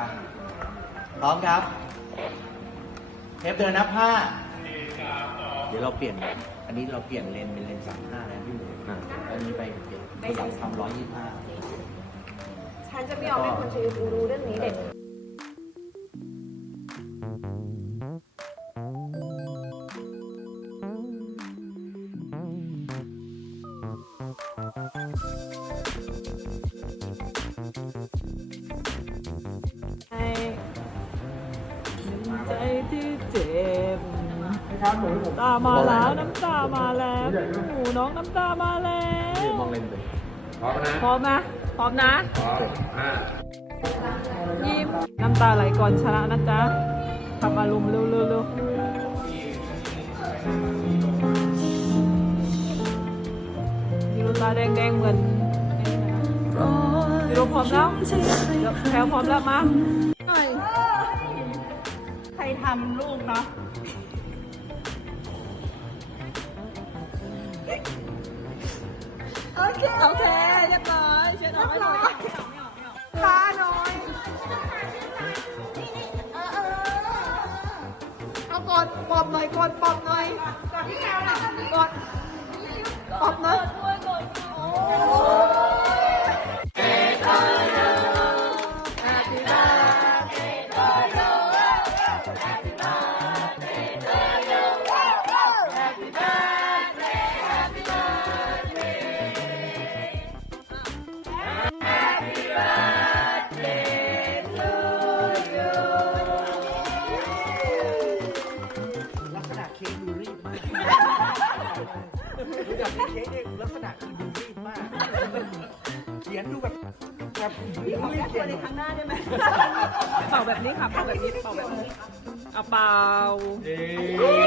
อะพร้อมครับ เทปเดินนับห้าเดี๋ยวเราเปลี่ยน อันนี้เราเปลี่ยนเลนเป็นเลนสามห้าแล้วพี่หมูอันนี้ไปเปลี่ยนไปทำร้อยยี่ห้าฉันจะไม่ยอมให้คนชื่อกูรู้เรื่องนี้เด็ด ใจที่เจ็บตามาแล้วน้ำตามาแล้วพี่หมูน้องน้ำตามาแล้วมองเลนไปพร้อมนะพร้อมนะพร้อมห้ายิ้มน้ำตาไหลก่อนชนะนะจ๊ะทำอารมณ์เร็วๆเร็วยูโรตาแดงๆเหมือนไอ้นี่นะยูโรพร้อมแล้วเดี๋ยวแพลวพร้อมแล้วมาหน่อยใคร ทำลูกเนาะโอเคโอเคเรียบร้อยเช็ดออกไม่ออกตาหน่อยเอากดปอบหน่อยกดปอบหน่อยกดที่แล้วนะกดปอบนะโดูจากเค้กเนี่ยลักษณะคือดูรีบมาก เขียนดูแบบแบบรีบเขียนครั้งหน้าได้ไหมเป่าแบบนี้ค่ะเป่าแบบนี้เป่าแบบนี้เอาเป่าเย้